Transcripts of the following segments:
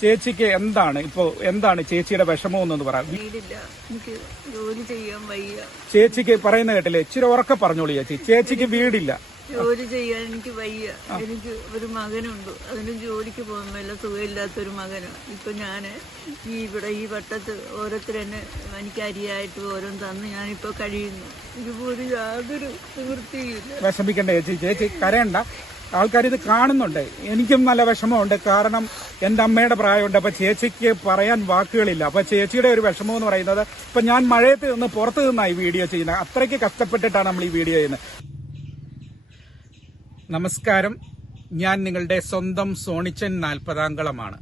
ചേച്ചിക്ക് എന്താണ് ചേച്ചിയുടെ വിഷമം എന്നൊന്ന് പറയാം. എനിക്ക് ജോലി ചെയ്യാൻ വയ്യ. ചേച്ചിക്ക് പറയുന്ന കേട്ടില്ലേ, ഇച്ചിരി ഉറക്കെ പറഞ്ഞോളൂ ചേച്ചി. ചേച്ചിക്ക് വീടില്ല, ജോലി ചെയ്യാൻ എനിക്ക് വയ്യ. എനിക്ക് ഒരു മകനുണ്ട്, അതിന് ജോലിക്ക് പോകാൻ വല്ല സുഖമില്ലാത്തൊരു മകനാണ്. ഇപ്പൊ ഞാന് ഇവിടെ ഈ വട്ടത്ത് ഓരോരുത്തരെന്നെ എനിക്ക് അരിയായിട്ട് ഓരോന്ന് തന്ന് ഞാനിപ്പോ കഴിയുന്നു. ഇതുപോലെ യാതൊരു നിവൃത്തിയില്ല. വിഷമിക്കണ്ട ചേച്ചി, ചേച്ചി കരയണ്ട. ആൾക്കാരിത് കാണുന്നുണ്ട്. എനിക്കും നല്ല വിഷമമുണ്ട്. കാരണം എന്റെ അമ്മയുടെ പ്രായമുണ്ട്. അപ്പൊ ചേച്ചിക്ക് പറയാൻ വാക്കുകളില്ല. അപ്പൊ ചേച്ചിയുടെ ഒരു വിഷമം എന്ന് പറയുന്നത്, ഇപ്പൊ ഞാൻ മഴയത്ത് നിന്ന് പുറത്തു നിന്നായി വീഡിയോ ചെയ്യുന്നത്. അത്രയ്ക്ക് കഷ്ടപ്പെട്ടിട്ടാണ് നമ്മൾ ഈ വീഡിയോ ചെയ്യുന്നത്. നമസ്കാരം, ഞാൻ നിങ്ങളുടെ സ്വന്തം സോണിച്ചൻ 40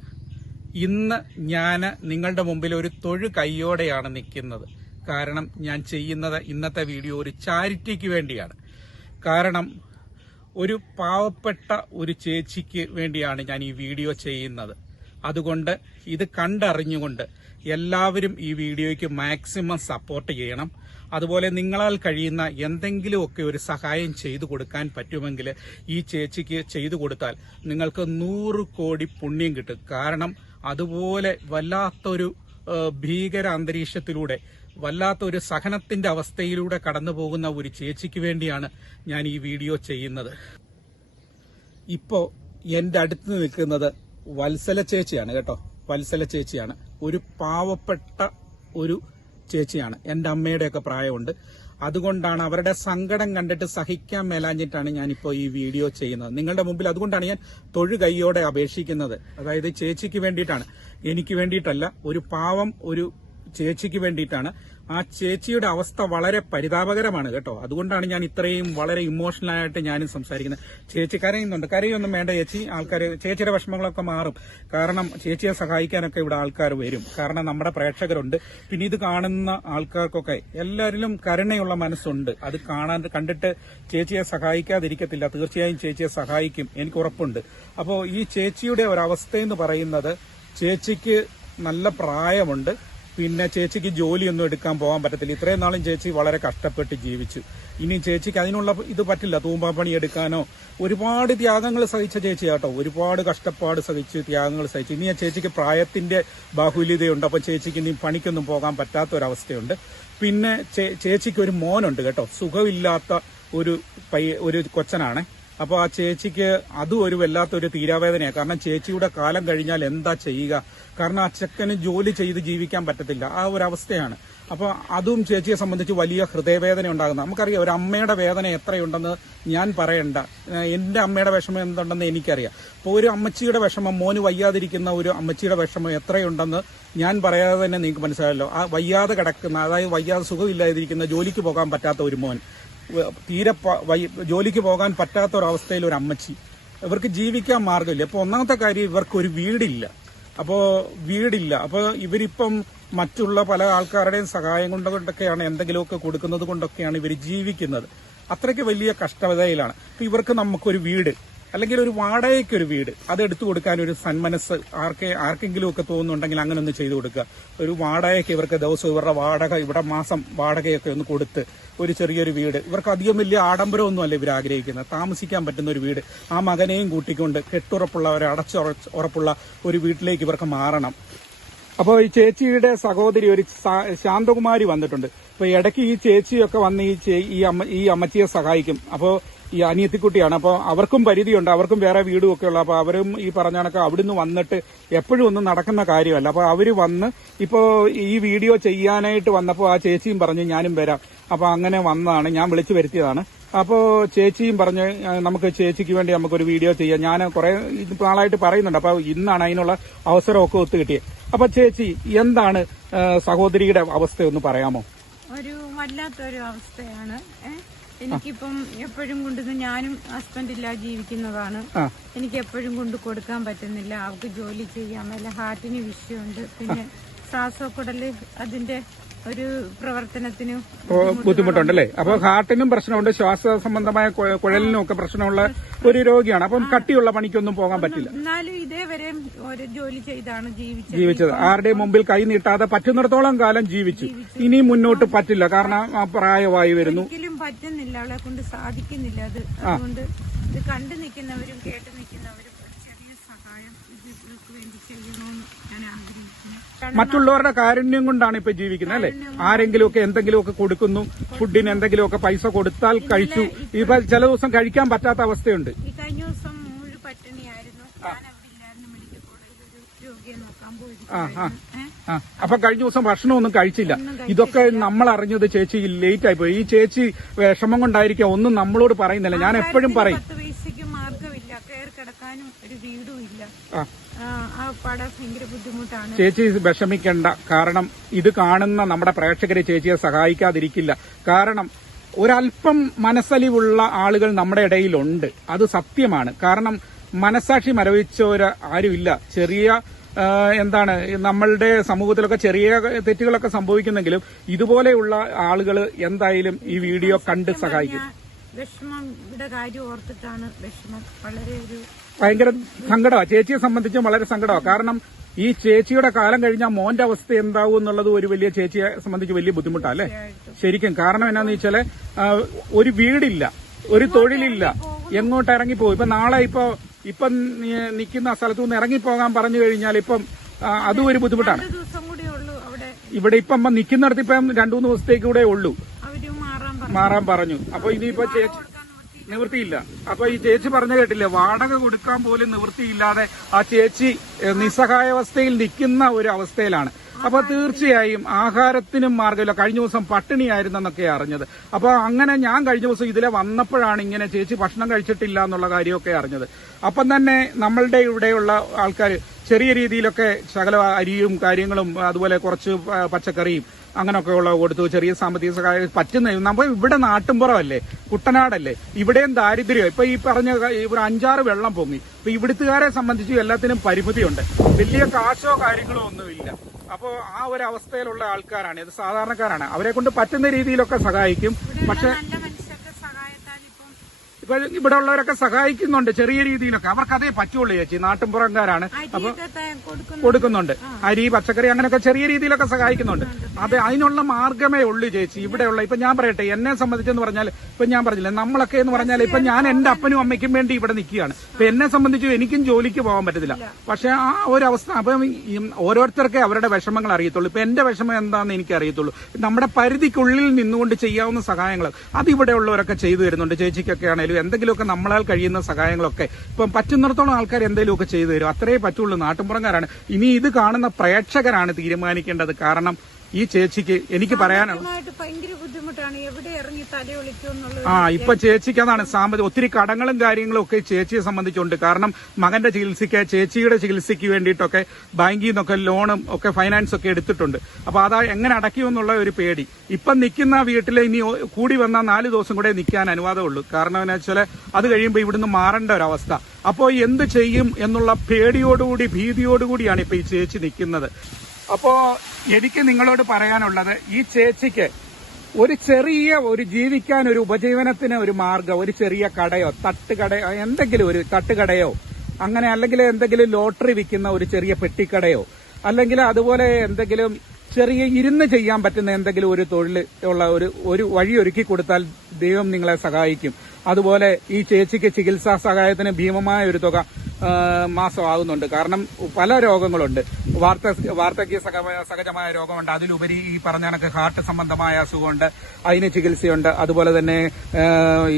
ഇന്ന് ഞാൻ നിങ്ങളുടെ മുമ്പിൽ ഒരു തൊഴു കൈയോടെയാണ് നിൽക്കുന്നത്. കാരണം ഞാൻ ചെയ്യുന്നത് ഇന്നത്തെ വീഡിയോ ഒരു ചാരിറ്റിക്ക് വേണ്ടിയാണ്. കാരണം ഒരു പാവപ്പെട്ട ഒരു ചേച്ചിക്ക് വേണ്ടിയാണ് ഞാൻ ഈ വീഡിയോ ചെയ്യുന്നത്. അതുകൊണ്ട് ഇത് കണ്ടറിഞ്ഞുകൊണ്ട് എല്ലാവരും ഈ വീഡിയോയ്ക്ക് മാക്സിമം സപ്പോർട്ട് ചെയ്യണം. അതുപോലെ നിങ്ങളാൽ കഴിയുന്ന എന്തെങ്കിലുമൊക്കെ ഒരു സഹായം ചെയ്തു കൊടുക്കാൻ പറ്റുമെങ്കിൽ ഈ ചേച്ചിക്ക് ചെയ്തു കൊടുത്താൽ നിങ്ങൾക്ക് 100 കോടി പുണ്യം കിട്ടും. കാരണം അതുപോലെ വല്ലാത്തൊരു ഭീകര അന്തരീക്ഷത്തിലൂടെ, വല്ലാത്തൊരു സഹനത്തിന്റെ അവസ്ഥയിലൂടെ കടന്നു പോകുന്ന ഒരു ചേച്ചിക്ക് വേണ്ടിയാണ് ഞാൻ ഈ വീഡിയോ ചെയ്യുന്നത്. ഇപ്പോ എന്റെ അടുത്ത് നിൽക്കുന്നത് വത്സല ചേച്ചിയാണ് കേട്ടോ. വത്സല ചേച്ചിയാണ് ഒരു പാവപ്പെട്ട ഒരു ചേച്ചിയാണ്. എന്റെ അമ്മയുടെയൊക്കെ പ്രായമുണ്ട്. അതുകൊണ്ടാണ് അവരുടെ സങ്കടം കണ്ടിട്ട് സഹിക്കാൻ മേലാഞ്ഞിട്ടാണ് ഞാനിപ്പോ ഈ വീഡിയോ ചെയ്യുന്നത് നിങ്ങളുടെ മുമ്പിൽ. അതുകൊണ്ടാണ് ഞാൻ തൊഴു കൈയോടെ അപേക്ഷിക്കുന്നത്. അതായത് ചേച്ചിക്ക് വേണ്ടിയിട്ടാണ്, എനിക്ക് വേണ്ടിയിട്ടല്ല. ഒരു പാവം ഒരു ചേച്ചിക്ക് വേണ്ടിയിട്ടാണ്. ആ ചേച്ചിയുടെ അവസ്ഥ വളരെ പരിതാപകരമാണ് കേട്ടോ. അതുകൊണ്ടാണ് ഞാൻ ഇത്രയും വളരെ ഇമോഷണലായിട്ട് ഞാനും സംസാരിക്കുന്നത്. ചേച്ചി കരയുന്നുണ്ട്. കരയൊന്നും വേണ്ട ചേച്ചി. ആൾക്കാർ ചേച്ചിയുടെ വിഷമങ്ങളൊക്കെ മാറും. കാരണം ചേച്ചിയെ സഹായിക്കാനൊക്കെ ഇവിടെ ആൾക്കാർ വരും. കാരണം നമ്മുടെ പ്രേക്ഷകരുണ്ട്. പിന്നെ ഇത് കാണുന്ന ആൾക്കാർക്കൊക്കെ എല്ലാവരിലും കരുണയുള്ള മനസ്സുണ്ട്. അത് കണ്ടിട്ട് ചേച്ചിയെ സഹായിക്കാതിരിക്കത്തില്ല. തീർച്ചയായും ചേച്ചിയെ സഹായിക്കും, എനിക്ക് ഉറപ്പുണ്ട്. അപ്പോൾ ഈ ചേച്ചിയുടെ ഒരവസ്ഥയെന്ന് പറയുന്നത്, ചേച്ചിക്ക് നല്ല പ്രായമുണ്ട്. പിന്നെ ചേച്ചിക്ക് ജോലിയൊന്നും എടുക്കാൻ പോകാൻ പറ്റത്തില്ല. ഇത്രയും നാളും ചേച്ചി വളരെ കഷ്ടപ്പെട്ട് ജീവിച്ചു. ഇനി ചേച്ചിക്ക് അതിനുള്ള ഇത് പറ്റില്ല. തൂമ്പാപ്പണി എടുക്കാനോ. ഒരുപാട് ത്യാഗങ്ങൾ സഹിച്ച ചേച്ചിയാട്ടോ. ഒരുപാട് കഷ്ടപ്പാട് സഹിച്ച് ത്യാഗങ്ങൾ സഹിച്ചു. ഇനി ആ ചേച്ചിക്ക് പ്രായത്തിന്റെ ബാഹുല്യതയുണ്ട്. അപ്പൊ ചേച്ചിക്ക് ഇനി പണിക്കൊന്നും പോകാൻ പറ്റാത്തൊരവസ്ഥയുണ്ട്. പിന്നെ ചേച്ചിക്ക് ഒരു മോനുണ്ട് കേട്ടോ. സുഖമില്ലാത്ത ഒരു കൊച്ചനാണ്. അപ്പോൾ ആ ചേച്ചിക്ക് അതും ഒരു വല്ലാത്തൊരു തീരാവേദനയാണ്. കാരണം ചേച്ചിയുടെ കാലം കഴിഞ്ഞാൽ എന്താ ചെയ്യുക? കാരണം ആ ചെക്കന് ജോലി ചെയ്ത് ജീവിക്കാൻ പറ്റത്തില്ല. ആ ഒരു അവസ്ഥയാണ്. അപ്പോൾ അതും ചേച്ചിയെ സംബന്ധിച്ച് വലിയ ഹൃദയവേദന ഉണ്ടാകുന്നത്. നമുക്കറിയാം ഒരു അമ്മയുടെ വേദന എത്രയുണ്ടെന്ന് ഞാൻ പറയണ്ട. എന്റെ അമ്മയുടെ വിഷമം എന്തുണ്ടെന്ന് എനിക്കറിയാം. അപ്പോൾ ഒരു അമ്മച്ചിയുടെ വിഷമം, മോന് വയ്യാതിരിക്കുന്ന ഒരു അമ്മച്ചിയുടെ വിഷമം എത്രയുണ്ടെന്ന് ഞാൻ പറയാതെ തന്നെ നിങ്ങൾക്ക് മനസ്സിലായല്ലോ. ആ വയ്യാതെ കിടക്കുന്ന, അതായത് വയ്യാതെ സുഖമില്ലാതിരിക്കുന്ന, ജോലിക്ക് പോകാൻ പറ്റാത്ത ഒരു മോൻ, തീരെ ജോലിക്ക് പോകാൻ പറ്റാത്തൊരവസ്ഥയിൽ ഒരു അമ്മച്ചി, ഇവർക്ക് ജീവിക്കാൻ മാർഗമില്ല. അപ്പോൾ ഒന്നാമത്തെ കാര്യം, ഇവർക്കൊരു വീടില്ല. അപ്പോൾ ഇവരിപ്പം മറ്റുള്ള പല ആൾക്കാരുടെയും സഹായം കൊണ്ടൊക്കെയാണ്, എന്തെങ്കിലുമൊക്കെ കൊടുക്കുന്നത് കൊണ്ടൊക്കെയാണ് ഇവർ ജീവിക്കുന്നത്. അത്രയ്ക്ക് വലിയ കഷ്ടതയിലാണ്. അപ്പോൾ ഇവർക്ക് നമുക്കൊരു വീട്, അല്ലെങ്കിൽ ഒരു വാടകയ്ക്കൊരു വീട്, അത് എടുത്തു കൊടുക്കാൻ ഒരു സന്മനസ് ആർക്കെങ്കിലും ഒക്കെ തോന്നുന്നുണ്ടെങ്കിൽ അങ്ങനെ ഒന്ന് ചെയ്തു കൊടുക്കുക. ഒരു വാടകയ്ക്ക് ഇവർക്ക് ദിവസം ഇവരുടെ വാടക, ഇവിടെ മാസം വാടകയൊക്കെ ഒന്ന് കൊടുത്ത് ഒരു ചെറിയൊരു വീട്. ഇവർക്ക് അധികം വലിയ ആഡംബരമൊന്നുമല്ല ഇവർ ആഗ്രഹിക്കുന്നത്. താമസിക്കാൻ പറ്റുന്ന ഒരു വീട്, ആ മകനെയും കൂട്ടിക്കൊണ്ട് കെട്ടുറപ്പുള്ള ഒരു ഉറപ്പുള്ള ഒരു വീട്ടിലേക്ക് ഇവർക്ക് മാറണം. അപ്പോൾ ഈ ചേച്ചിയുടെ സഹോദരി ഒരു ശാന്തകുമാരി വന്നിട്ടുണ്ട്. അപ്പൊ ഇടയ്ക്ക് ഈ ചേച്ചിയൊക്കെ വന്ന് ഈ അമ്മച്ചിയെ സഹായിക്കും. അപ്പോൾ ഈ അനിയത്തിക്കുട്ടിയാണ്. അപ്പോൾ അവർക്കും പരിധിയുണ്ട്, അവർക്കും വേറെ വീടും ഒക്കെ ഉള്ള. അപ്പോൾ അവരും ഈ പറഞ്ഞ കണക്ക് അവിടുന്ന് വന്നിട്ട് എപ്പോഴും ഒന്നും നടക്കുന്ന കാര്യമല്ല. അപ്പോൾ അവര് വന്ന് ഇപ്പോ ഈ വീഡിയോ ചെയ്യാനായിട്ട് വന്നപ്പോൾ ആ ചേച്ചിയും പറഞ്ഞു ഞാനും വരാം. അപ്പൊ അങ്ങനെ വന്നതാണ്, ഞാൻ വിളിച്ചു വരുത്തിയതാണ്. അപ്പോൾ ചേച്ചിയും പറഞ്ഞ് നമുക്ക് ചേച്ചിക്ക് വേണ്ടി നമുക്കൊരു വീഡിയോ ചെയ്യാം. ഞാൻ കുറെ നാളായിട്ട് പറയുന്നുണ്ട്. അപ്പൊ ഇന്നാണ് അതിനുള്ള അവസരമൊക്കെ ഒത്തു കിട്ടിയത്. അപ്പൊ ചേച്ചി, എന്താണ് സഹോദരിയുടെ അവസ്ഥ ഒന്ന് പറയാമോ? ഒരു വല്ലാത്തൊരു അവസ്ഥയാണ്. എനിക്കിപ്പം എപ്പോഴും കൊണ്ടുവന്ന്, ഞാനും ഹസ്ബൻഡില്ല ജീവിക്കുന്നതാണ്. എനിക്ക് എപ്പോഴും കൊണ്ട് കൊടുക്കാൻ പറ്റുന്നില്ല. അവർക്ക് ജോലി ചെയ്യാൻ വല്ല ഹാർട്ടിന് വിഷയമുണ്ട്. പിന്നെ ശ്വാസക്കുടല് അതിന്റെ ഒരു പ്രവർത്തനത്തിന് ബുദ്ധിമുട്ടുണ്ടല്ലേ? അപ്പൊ ഹാർട്ടിനും പ്രശ്നമുണ്ട്, ശ്വാസ സംബന്ധമായ കുഴലിനും ഒക്കെ പ്രശ്നമുള്ള ഒരു രോഗിയാണ്. അപ്പം കട്ടിയുള്ള പണിക്കൊന്നും പോകാൻ പറ്റില്ല. എന്നാലും ഇതേവരെ ഒരു ജോലി ചെയ്താണ് ജീവിച്ചത്. ആരുടെയും മുമ്പിൽ കൈ നീട്ടാതെ പറ്റുന്നിടത്തോളം കാലം ജീവിച്ചു. ഇനിയും മുന്നോട്ട് പറ്റില്ല, കാരണം ആ പ്രായമായി വരുന്നു. ഒരിക്കലും പറ്റുന്നില്ല, അവളെ കൊണ്ട് സാധിക്കുന്നില്ല. അതുകൊണ്ട് ഇത് കണ്ടു നിൽക്കുന്നവരും കേട്ടു നിൽക്കുന്നവരും ചെറിയ സഹായം ഇതിലേക്ക് വേണ്ടി ചെയ്യണമെന്ന് ഞാൻ ആഗ്രഹിക്കുന്നു. മറ്റുള്ളവരുടെ കാരുണ്യം കൊണ്ടാണ് ഇപ്പൊ ജീവിക്കുന്നത് അല്ലെ? ആരെങ്കിലുമൊക്കെ എന്തെങ്കിലുമൊക്കെ കൊടുക്കുന്നു, ഫുഡിന് എന്തെങ്കിലുമൊക്കെ പൈസ കൊടുത്താൽ കഴിച്ചു. ഇപ്പൊ ചില ദിവസം കഴിക്കാൻ പറ്റാത്ത അവസ്ഥയുണ്ട്. ഈ കഴിഞ്ഞ ദിവസം മുഴുവൻ പട്ടിണിയായിരുന്നു. ഞാൻ അവിടെ ഇല്ലായിരുന്നു. മെഡിക്കൽ കോളേജിൽ ഒരു രോഗിയെ നോക്കാൻ പോയി. അപ്പൊ കഴിഞ്ഞ ദിവസം ഭക്ഷണമൊന്നും കഴിച്ചില്ല. ഇതൊക്കെ നമ്മൾ അറിഞ്ഞത് ചേച്ചി ലേറ്റ് ആയിപ്പോയി. ഈ ചേച്ചി വിഷമം കൊണ്ടായിരിക്കാം ഒന്നും നമ്മളോട് പറയുന്നില്ല. ഞാൻ എപ്പോഴും പറയും 10 പൈസയ്ക്ക് മാർഗമില്ല, കയറി കിടക്കാനും ഒരു വീടും ഇല്ല. ആ പാടെ ഭയങ്കര ബുദ്ധിമുട്ടാണ്. ചേച്ചി വിഷമിക്കണ്ട. കാരണം ഇത് കാണുന്ന നമ്മുടെ പ്രേക്ഷകരെ ചേച്ചിയെ സഹായിക്കാതിരിക്കില്ല. കാരണം ഒരല്പം മനസ്സലിവുള്ള ആളുകൾ നമ്മുടെ ഇടയിലുണ്ട്. അത് സത്യമാണ്. കാരണം മനസാക്ഷി മരവിച്ചവര് ആരുമില്ല. ചെറിയ നമ്മളുടെ സമൂഹത്തിലൊക്കെ ചെറിയ തെറ്റുകളൊക്കെ സംഭവിക്കുന്നെങ്കിലും ഇതുപോലെയുള്ള ആളുകൾ എന്തായാലും ഈ വീഡിയോ കണ്ട് സഹായിക്കും. വിഷമയുടെ കാര്യം ഓർത്തിട്ടാണ് വിഷമം. വളരെ ഒരു ഭയങ്കര സങ്കടമാണ്. ചേച്ചിയെ സംബന്ധിച്ച് വളരെ സങ്കടമാണ്. കാരണം ഈ ചേച്ചിയുടെ കാലം കഴിഞ്ഞാൽ മോന്റെ അവസ്ഥ എന്താവും എന്നുള്ളത് ഒരു വലിയ ചേച്ചിയെ സംബന്ധിച്ച് വലിയ ബുദ്ധിമുട്ടാണ് അല്ലേ? ശരിക്കും. കാരണം എന്നാന്ന് വെച്ചാല് ഒരു വീടില്ല, ഒരു തൊഴിലില്ല, എങ്ങോട്ട് ഇറങ്ങിപ്പോകും. ഇപ്പൊ നാളെ ഇപ്പം നിൽക്കുന്ന സ്ഥലത്തു നിന്ന് ഇറങ്ങിപ്പോകാൻ പറഞ്ഞു കഴിഞ്ഞാൽ ഇപ്പം അതും ഒരു ബുദ്ധിമുട്ടാണ്. ഇവിടെ ഇപ്പം നിൽക്കുന്നിടത്ത് ഇപ്പം 2-3 ദിവസത്തേക്ക് കൂടെ ഉള്ളൂ. മാറാൻ പറഞ്ഞു. അപ്പൊ ഇനിയിപ്പോ ചേച്ചി നിവൃത്തിയില്ല. അപ്പൊ ഈ ചേച്ചി പറഞ്ഞു കേട്ടില്ലേ, വാടക കൊടുക്കാൻ പോലും നിവൃത്തിയില്ലാതെ ആ ചേച്ചി നിസ്സഹായാവസ്ഥയിൽ നിൽക്കുന്ന ഒരു അവസ്ഥയിലാണ്. അപ്പൊ തീർച്ചയായും ആഹാരത്തിനും മാർഗമില്ല. കഴിഞ്ഞ ദിവസം പട്ടിണിയായിരുന്നെന്നൊക്കെ അറിഞ്ഞത്. അപ്പൊ അങ്ങനെ ഞാൻ കഴിഞ്ഞ ദിവസം ഇതിലെ വന്നപ്പോഴാണ് ഇങ്ങനെ ചേച്ചി ഭക്ഷണം കഴിച്ചിട്ടില്ല എന്നുള്ള കാര്യമൊക്കെ അറിഞ്ഞത്. അപ്പം തന്നെ നമ്മളുടെ ഇവിടെയുള്ള ആൾക്കാർ ചെറിയ രീതിയിലൊക്കെ ശകല അരിയും കാര്യങ്ങളും അതുപോലെ കുറച്ച് പച്ചക്കറിയും അങ്ങനെയൊക്കെ ഉള്ള കൊടുത്തു. ചെറിയ സാമ്പത്തിക സഹായം പറ്റുന്ന നമ്മൾ ഇവിടെ നാട്ടുംപുറമല്ലേ, കുട്ടനാടല്ലേ, ഇവിടെയും ദാരിദ്ര്യം. ഇപ്പൊ ഈ പറഞ്ഞ ഒരു 5-6 വെള്ളം പൊങ്ങി. ഇപ്പൊ ഇവിടുത്തുകാരെ സംബന്ധിച്ച് എല്ലാത്തിനും പരിമിതിയുണ്ട്. വലിയ കാശോ കാര്യങ്ങളോ ഒന്നുമില്ല. അപ്പോ ആ ഒരു അവസ്ഥയിലുള്ള ആൾക്കാരാണ്, ഇത് സാധാരണക്കാരാണ്. അവരെ കൊണ്ട് പറ്റുന്ന രീതിയിലൊക്കെ സഹായിക്കും. പക്ഷെ ഇപ്പൊ ഇവിടെ ഉള്ളവരൊക്കെ സഹായിക്കുന്നുണ്ട് ചെറിയ രീതിയിലൊക്കെ. അവർക്കതേ പറ്റുള്ളൂ ചേച്ചി, നാട്ടിൻപുറംകാരാണ്. അപ്പൊ കൊടുക്കുന്നുണ്ട്. അരി, പച്ചക്കറി അങ്ങനെയൊക്കെ ചെറിയ രീതിയിലൊക്കെ സഹായിക്കുന്നുണ്ട്. അതെ, അതിനുള്ള മാർഗമേ ഉള്ളൂ ചേച്ചി ഇവിടെയുള്ള. ഇപ്പൊ ഞാൻ പറയട്ടെ, എന്നെ സംബന്ധിച്ചെന്ന് പറഞ്ഞാൽ ഇപ്പൊ ഞാൻ പറഞ്ഞില്ലേ, നമ്മളൊക്കെ എന്ന് പറഞ്ഞാൽ ഇപ്പൊ ഞാൻ എന്റെ അപ്പനും അമ്മയ്ക്കും വേണ്ടി ഇവിടെ നിൽക്കുകയാണ്. ഇപ്പൊ എന്നെ സംബന്ധിച്ച് എനിക്കും ജോലിക്ക് പോകാൻ പറ്റത്തില്ല. പക്ഷെ ആ ഒരു അവസ്ഥ അപ്പം ഓരോരുത്തർക്കേ അവരുടെ വിഷമങ്ങൾ അറിയത്തുള്ളൂ. ഇപ്പൊ എന്റെ വിഷമം എന്താണെന്ന് എനിക്ക് അറിയത്തുള്ളൂ. നമ്മുടെ പരിധിക്കുള്ളിൽ നിന്നുകൊണ്ട് ചെയ്യാവുന്ന സഹായങ്ങൾ അതിവിടെ ഉള്ളവരൊക്കെ ചെയ്തു തരുന്നുണ്ട്. ചേച്ചിക്കൊക്കെ ആണെങ്കിലും എന്തെങ്കിലുമൊക്കെ നമ്മളാൽ കഴിയുന്ന സഹായങ്ങളൊക്കെ ഇപ്പം പറ്റുന്നിടത്തോളം ആൾക്കാർ എന്തെങ്കിലുമൊക്കെ ചെയ്തു തരും. അത്രേ പറ്റുള്ളൂ. നാട്ടുമ്പുറംകാരാണ്. ഇനി ഇത് കാണുന്ന പ്രേക്ഷകരാണ് തീരുമാനിക്കേണ്ടത്. കാരണം ഈ ചേച്ചിക്ക് എനിക്ക് പറയാനുള്ള ഭയങ്കര ബുദ്ധിമുട്ടാണ്. എവിടെ ഇറങ്ങി തലയൊളിക്കുമെന്നുള്ള ഇപ്പൊ ചേച്ചിക്ക് അതാണ് സാമ്പത്തിക ഒത്തിരി കടങ്ങളും കാര്യങ്ങളും ഒക്കെ ചേച്ചിയെ സംബന്ധിച്ചുണ്ട്. കാരണം മകന്റെ ചികിത്സയ്ക്ക്, ചേച്ചിയുടെ ചികിത്സയ്ക്ക് വേണ്ടിയിട്ടൊക്കെ ബാങ്കിൽ നിന്നൊക്കെ ലോണും ഒക്കെ ഫൈനാൻസ് ഒക്കെ എടുത്തിട്ടുണ്ട്. അപ്പൊ അതാ എങ്ങനെ അടയ്ക്കുമെന്നുള്ള ഒരു പേടി. ഇപ്പം നിൽക്കുന്ന വീട്ടിൽ ഇനി കൂടി വന്നാൽ 4 ദിവസം കൂടെ നിൽക്കാൻ അനുവാദമുള്ളൂ. കാരണം എന്താ വെച്ചാൽ അത് കഴിയുമ്പോൾ ഇവിടുന്ന് മാറേണ്ട ഒരവസ്ഥ. അപ്പോൾ എന്ത് ചെയ്യും എന്നുള്ള പേടിയോടുകൂടി, ഭീതിയോടുകൂടിയാണ് ഇപ്പൊ ഈ ചേച്ചി നിൽക്കുന്നത്. അപ്പോ എനിക്ക് നിങ്ങളോട് പറയാനുള്ളത്, ഈ ചേച്ചിക്ക് ഒരു ചെറിയ ജീവിക്കാൻ ഒരു ഉപജീവനത്തിന് ഒരു മാർഗം, ഒരു ചെറിയ കടയോ തട്ടുകടയോ എന്തെങ്കിലും ഒരു തട്ടുകടയോ അങ്ങനെ, അല്ലെങ്കിൽ എന്തെങ്കിലും ലോട്ടറി വിൽക്കുന്ന ഒരു ചെറിയ പെട്ടിക്കടയോ, അല്ലെങ്കിൽ അതുപോലെ എന്തെങ്കിലും ചെറിയ ഇരുന്ന് ചെയ്യാൻ പറ്റുന്ന എന്തെങ്കിലും ഒരു തൊഴിൽ ഉള്ള ഒരു വഴി ഒരുക്കി കൊടുത്താൽ ദൈവം നിങ്ങളെ സഹായിക്കും. അതുപോലെ ഈ ചേച്ചിക്ക് ചികിത്സാ സഹായത്തിന് ഭീമമായ ഒരു തുക മാസമാകുന്നുണ്ട്. കാരണം പല രോഗങ്ങളുണ്ട്. വാർദ്ധക്യ സഹജമായ രോഗമുണ്ട്. അതിലുപരി ഈ പറഞ്ഞ കണക്ക് ഹാർട്ട് സംബന്ധമായ അസുഖമുണ്ട്, അതിന് ചികിത്സയുണ്ട്. അതുപോലെ തന്നെ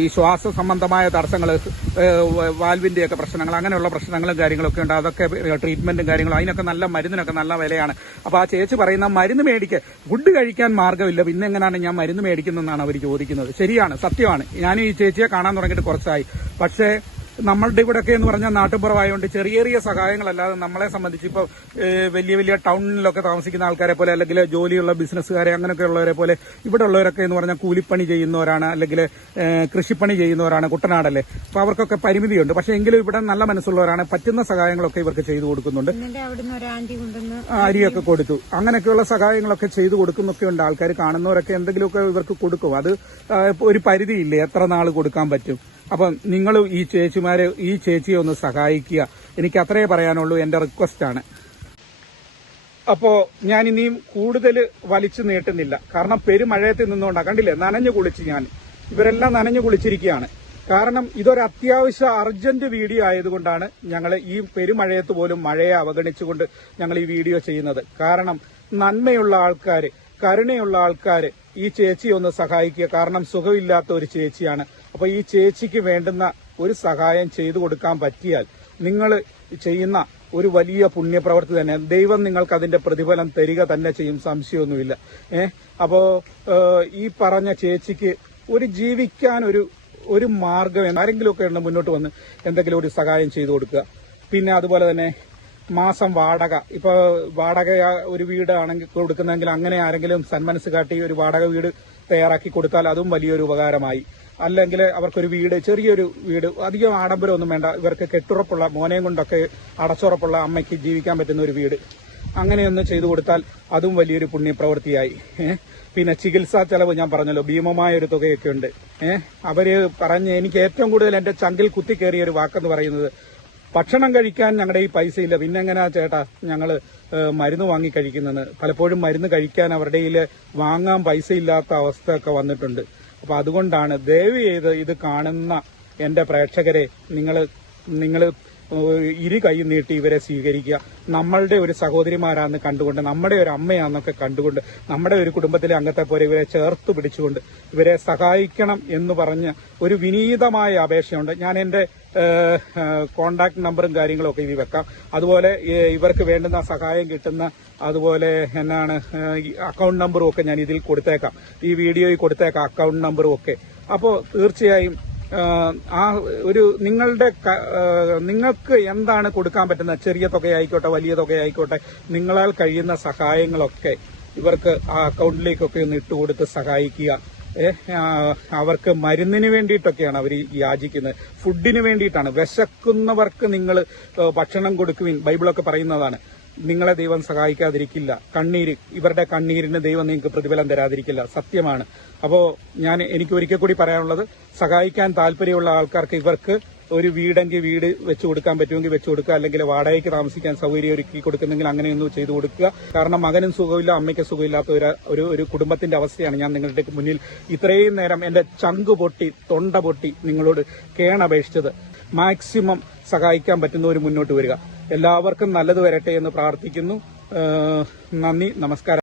ഈ ശ്വാസ സംബന്ധമായ തടസ്സങ്ങൾ, വാൽവിന്റെയൊക്കെ പ്രശ്നങ്ങൾ, അങ്ങനെയുള്ള പ്രശ്നങ്ങളും കാര്യങ്ങളൊക്കെ ഉണ്ട്. അതൊക്കെ ട്രീറ്റ്മെന്റും കാര്യങ്ങളും, അതിനൊക്കെ നല്ല മരുന്നിനൊക്കെ നല്ല വിലയാണ്. അപ്പൊ ആ ചേച്ചി പറയുന്ന മരുന്ന് മേടിക്കുക, ഫുഡ് കഴിക്കാൻ മാർഗമില്ല, പിന്നെ എങ്ങനെയാണ് ഞാൻ മരുന്ന് മേടിക്കുന്നതെന്നാണ് അവർ ചോദിക്കുന്നത്. ശരിയാണ്, സത്യമാണ്. ഞാൻ ഈ ചേച്ചിയെ കാണാൻ തുടങ്ങിയിട്ട് കുറച്ചായി. പക്ഷേ നമ്മളുടെ ഇവിടെയൊക്കെ എന്ന് പറഞ്ഞാൽ നാട്ടുപുറമായതുകൊണ്ട് ചെറിയ ചെറിയ സഹായങ്ങളല്ലാതെ നമ്മളെ സംബന്ധിച്ച് ഇപ്പോൾ വലിയ വലിയ ടൗണിലൊക്കെ താമസിക്കുന്ന ആൾക്കാരെ പോലെ, അല്ലെങ്കിൽ ജോലിയുള്ള ബിസിനസ്സുകാരെ അങ്ങനെയൊക്കെ ഉള്ളവരെ പോലെ ഇവിടെ ഉള്ളവരൊക്കെ എന്ന് പറഞ്ഞാൽ കൂലിപ്പണി ചെയ്യുന്നവരാണ്, അല്ലെങ്കിൽ കൃഷിപ്പണി ചെയ്യുന്നവരാണ്. കുട്ടനാടല്ലേ, അപ്പൊ അവർക്കൊക്കെ പരിമിതിയുണ്ട്. പക്ഷെ എങ്കിലും ഇവിടെ നല്ല മനസ്സുള്ളവരാണ്. പറ്റുന്ന സഹായങ്ങളൊക്കെ ഇവർക്ക് ചെയ്തു കൊടുക്കുന്നുണ്ട്. അരിയൊക്കെ കൊടുത്തു, അങ്ങനെയൊക്കെയുള്ള സഹായങ്ങളൊക്കെ ചെയ്തു കൊടുക്കുന്നൊക്കെ ഉണ്ട്. ആൾക്കാർ കാണുന്നവരൊക്കെ എന്തെങ്കിലുമൊക്കെ ഇവർക്ക് കൊടുക്കും. അത് ഒരു പരിധിയില്ലേ, എത്ര നാൾ കൊടുക്കാൻ പറ്റും. അപ്പം നിങ്ങൾ ഈ ചേച്ചിയെ ഒന്ന് സഹായിക്കുക. എനിക്ക് അത്രേ പറയാനുള്ളൂ. എന്റെ റിക്വസ്റ്റാണ്. അപ്പോ ഞാൻ ഇനിയും കൂടുതൽ വലിച്ചു നീട്ടുന്നില്ല. കാരണം പെരുമഴയത്ത് നിന്നുകൊണ്ടാണ്. കണ്ടില്ലേ, നനഞ്ഞു കുളിച്ച് ഇവരെല്ലാം നനഞ്ഞു കുളിച്ചിരിക്കുകയാണ്. കാരണം ഇതൊരു അത്യാവശ്യ അർജന്റ് വീഡിയോ ആയതുകൊണ്ടാണ് ഞങ്ങൾ ഈ പെരുമഴയത്ത് പോലും മഴയെ അവഗണിച്ചുകൊണ്ട് ഞങ്ങൾ ഈ വീഡിയോ ചെയ്യുന്നത്. കാരണം നന്മയുള്ള ആൾക്കാര്, കരുണയുള്ള ആൾക്കാര് ഈ ചേച്ചിയെ ഒന്ന് സഹായിക്കുക. കാരണം സുഖമില്ലാത്ത ഒരു ചേച്ചിയാണ്. അപ്പൊ ഈ ചേച്ചിക്ക് വേണ്ടുന്ന ഒരു സഹായം ചെയ്തു കൊടുക്കാൻ പറ്റിയാൽ നിങ്ങൾ ചെയ്യുന്ന ഒരു വലിയ പുണ്യപ്രവൃത്തി തന്നെ. ദൈവം നിങ്ങൾക്ക് അതിന്റെ പ്രതിഫലം തരിക തന്നെ ചെയ്യും, സംശയമൊന്നുമില്ല. അപ്പോ ഈ പറഞ്ഞ ചേച്ചിക്ക് ഒരു ജീവിക്കാൻ ഒരു മാർഗം ആരെങ്കിലുമൊക്കെ ഉണ്ട് മുന്നോട്ട് വന്ന് എന്തെങ്കിലും ഒരു സഹായം ചെയ്തു കൊടുക്കുക. പിന്നെ അതുപോലെ തന്നെ മാസം വാടക, ഇപ്പൊ വാടക ഒരു വീടാണെങ്കിൽ കൊടുക്കുന്നെങ്കിൽ അങ്ങനെ ആരെങ്കിലും സന്മനസ് കാട്ടി ഒരു വാടക വീട് തയ്യാറാക്കി കൊടുത്താൽ അതും വലിയൊരു ഉപകാരമായി. അല്ലെങ്കിൽ അവർക്കൊരു വീട്, ചെറിയൊരു വീട്, അധികം ആഡംബരമൊന്നും വേണ്ട, ഇവർക്ക് കെട്ടുറപ്പുള്ള, മോനെയും കൊണ്ടൊക്കെ അടച്ചുറപ്പുള്ള അമ്മയ്ക്ക് ജീവിക്കാൻ പറ്റുന്ന ഒരു വീട് അങ്ങനെയൊന്ന് ചെയ്തു കൊടുത്താൽ അതും വലിയൊരു പുണ്യപ്രവൃത്തിയായി. പിന്നെ ചികിത്സാ ചെലവ് ഞാൻ പറഞ്ഞല്ലോ, ഭീമമായ ഒരു തുകയൊക്കെ ഉണ്ട്. അവര് പറഞ്ഞ് എനിക്ക് ഏറ്റവും കൂടുതൽ എന്റെ ചങ്കിൽ കുത്തിക്കേറിയ ഒരു വാക്കെന്ന് പറയുന്നത്, ഭക്ഷണം കഴിക്കാൻ ഞങ്ങളുടെ ഈ പൈസ ഇല്ല, പിന്നെ എങ്ങനെയാ ചേട്ടാ ഞങ്ങള് മരുന്ന് വാങ്ങി കഴിക്കുന്നത്. പലപ്പോഴും മരുന്ന് കഴിക്കാൻ അവരുടെ കയ്യിൽ വാങ്ങാൻ പൈസ ഇല്ലാത്ത അവസ്ഥയൊക്കെ വന്നിട്ടുണ്ട്. അപ്പൊ അതുകൊണ്ടാണ് ദയവ് ചെയ്ത് ഇത് കാണുന്ന എന്റെ പ്രേക്ഷകരെ നിങ്ങൾ ഇരു കൈ നീട്ടി ഇവരെ സ്വീകരിക്കുക. നമ്മളുടെ ഒരു സഹോദരിമാരാന്ന് കണ്ടുകൊണ്ട്, നമ്മുടെ ഒരു അമ്മയാന്നൊക്കെ കണ്ടുകൊണ്ട്, നമ്മുടെ ഒരു കുടുംബത്തിലെ അംഗത്തെ പോലെ ഇവരെ ചേർത്ത് പിടിച്ചുകൊണ്ട് ഇവരെ സഹായിക്കണം എന്ന് പറഞ്ഞ് ഒരു വിനീതമായ അപേക്ഷയുണ്ട്. ഞാൻ എന്റെ കോണ്ടാക്ട് നമ്പറും കാര്യങ്ങളും ഒക്കെ ഇതിൽ വെക്കാം. അതുപോലെ ഇവർക്ക് വേണ്ടുന്ന സഹായം കിട്ടുന്ന അതുപോലെ അക്കൗണ്ട് നമ്പറും ഒക്കെ ഞാൻ ഇതിൽ കൊടുത്തേക്കാം, ഈ വീഡിയോയിൽ കൊടുത്തേക്കാം അക്കൗണ്ട് നമ്പറും ഒക്കെ. അപ്പോൾ തീർച്ചയായും നിങ്ങൾക്ക് എന്താണ് കൊടുക്കാൻ പറ്റുന്ന, ചെറിയ തുകയായിക്കോട്ടെ വലിയ തുകയായിക്കോട്ടെ, നിങ്ങളാൽ കഴിയുന്ന സഹായങ്ങളൊക്കെ ഇവർക്ക് ആ അക്കൗണ്ടിലേക്കൊക്കെ ഒന്ന് ഇട്ടുകൊടുത്ത് സഹായിക്കുക. അവർക്ക് മരുന്നിന് വേണ്ടിയിട്ടൊക്കെയാണ് അവർ യാചിക്കുന്നത്, ഫുഡിന് വേണ്ടിയിട്ടാണ്. വിശക്കുന്നവർക്ക് നിങ്ങൾ ഭക്ഷണം കൊടുക്കുവിൻ, ബൈബിളൊക്കെ പറയുന്നതാണ്. നിങ്ങളെ ദൈവം സഹായിക്കാതിരിക്കില്ല. ഇവരുടെ കണ്ണീരിന് ദൈവം നിങ്ങൾക്ക് പ്രതിഫലം തരാതിരിക്കില്ല, സത്യമാണ്. അപ്പോ എനിക്ക് ഒരിക്കൽ കൂടി പറയാനുള്ളത്, സഹായിക്കാൻ താല്പര്യമുള്ള ആൾക്കാർക്ക് ഇവർക്ക് ഒരു വീടെങ്കിൽ വീട് വെച്ചു കൊടുക്കാൻ പറ്റുമെങ്കിൽ വെച്ചു കൊടുക്കുക, അല്ലെങ്കിൽ വാടകയ്ക്ക് താമസിക്കാൻ സൗകര്യം ഒരുക്കി കൊടുക്കുന്നെങ്കിൽ അങ്ങനെയൊന്നും ചെയ്തു കൊടുക്കുക. കാരണം മകനും സുഖമില്ല, അമ്മയ്ക്ക് സുഖമില്ലാത്ത ഒരു കുടുംബത്തിന്റെ അവസ്ഥയാണ് ഞാൻ നിങ്ങളുടെ മുന്നിൽ ഇത്രയും നേരം എന്റെ ചങ്ക് പൊട്ടി തൊണ്ട പൊട്ടി നിങ്ങളോട് കേണപേക്ഷിച്ചത്. മാക്സിമം സഹായിക്കാൻ പറ്റുന്നവർ മുന്നോട്ട് വരിക. എല്ലാവർക്കും നല്ലത് വരട്ടെ എന്ന് പ്രാർത്ഥിക്കുന്നു. നന്ദി, നമസ്കാരം.